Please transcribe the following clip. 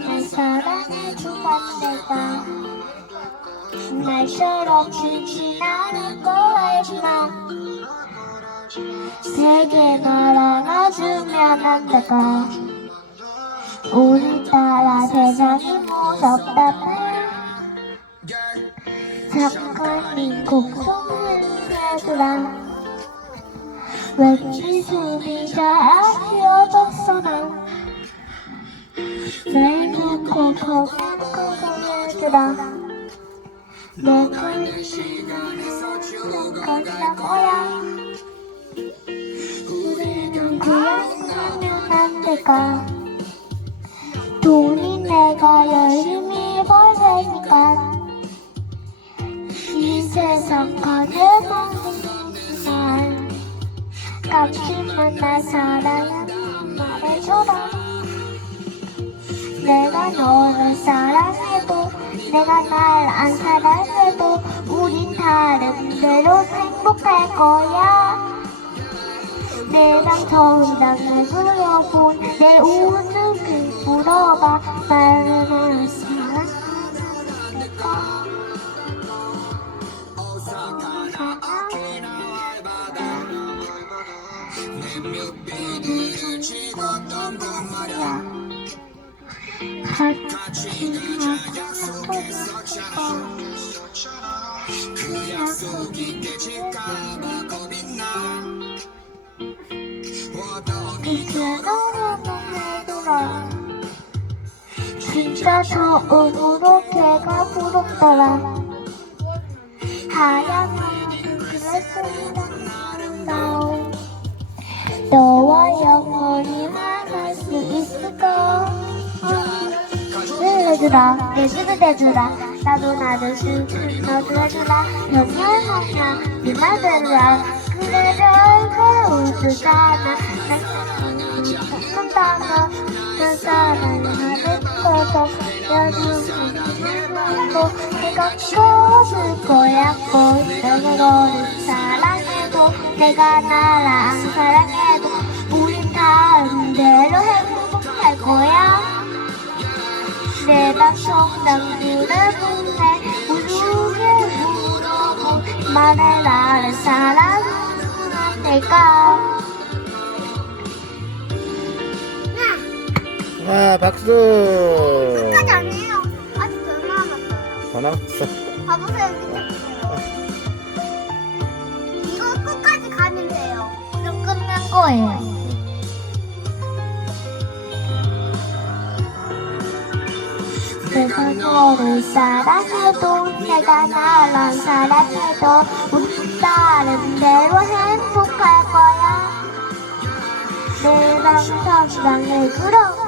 날 사랑해 주만내가 날처럼 쉽진 않을 거 알지만 세계 날 안아주면 안 될까? 오늘따라 세상이 무섭다네. 잠깐 민국 속을 얘들아 왠지 숨이 잘 안 쉬어졌어 난. 콕콕 콕콕해주라 내걸 시간에서 건나 거야 우리는 그냥 안 될까 돈이 내가 열심히 벌 테니까 이 세상 가져만 날 깝지만 날 사랑한다고 말해줘라 내가 날 안 사랑해도 우린 다른대로 행복할 거야. 내랑 정당을 불러본 내 웃음을 물어봐. 나를 사랑할까 같이 하고 싶어 진짜 처음으로 걔가 부럽더라 하얀 그랬습니다 아름다운 너와 영원히 만 해주라. 내주도 내주라. 나도 나를 슬픈 너도 해주라. 연연하냐? 네 말대로라 그래 별거 웃으잖아. 난 죽는다면 난 사랑을 거둬 여주는 고 내가 꺼줄 거야 꼭 내가 너를 사랑해도 내가 나를 안 사랑해 내가 성당들을 보내 우르게 물어보 말해 나를 사랑하면 될까 와 박수. 끝까지 아니에요. 아직 얼마 남았어요. 더 남았어. 봐보세요 이거 끝까지 가면 돼요. 그럼 끝난 거예요 내가 너를 사랑해도 내가 나를 안 사랑해도 우리 다른대로 행복할 거야. 내랑 사랑을 그러고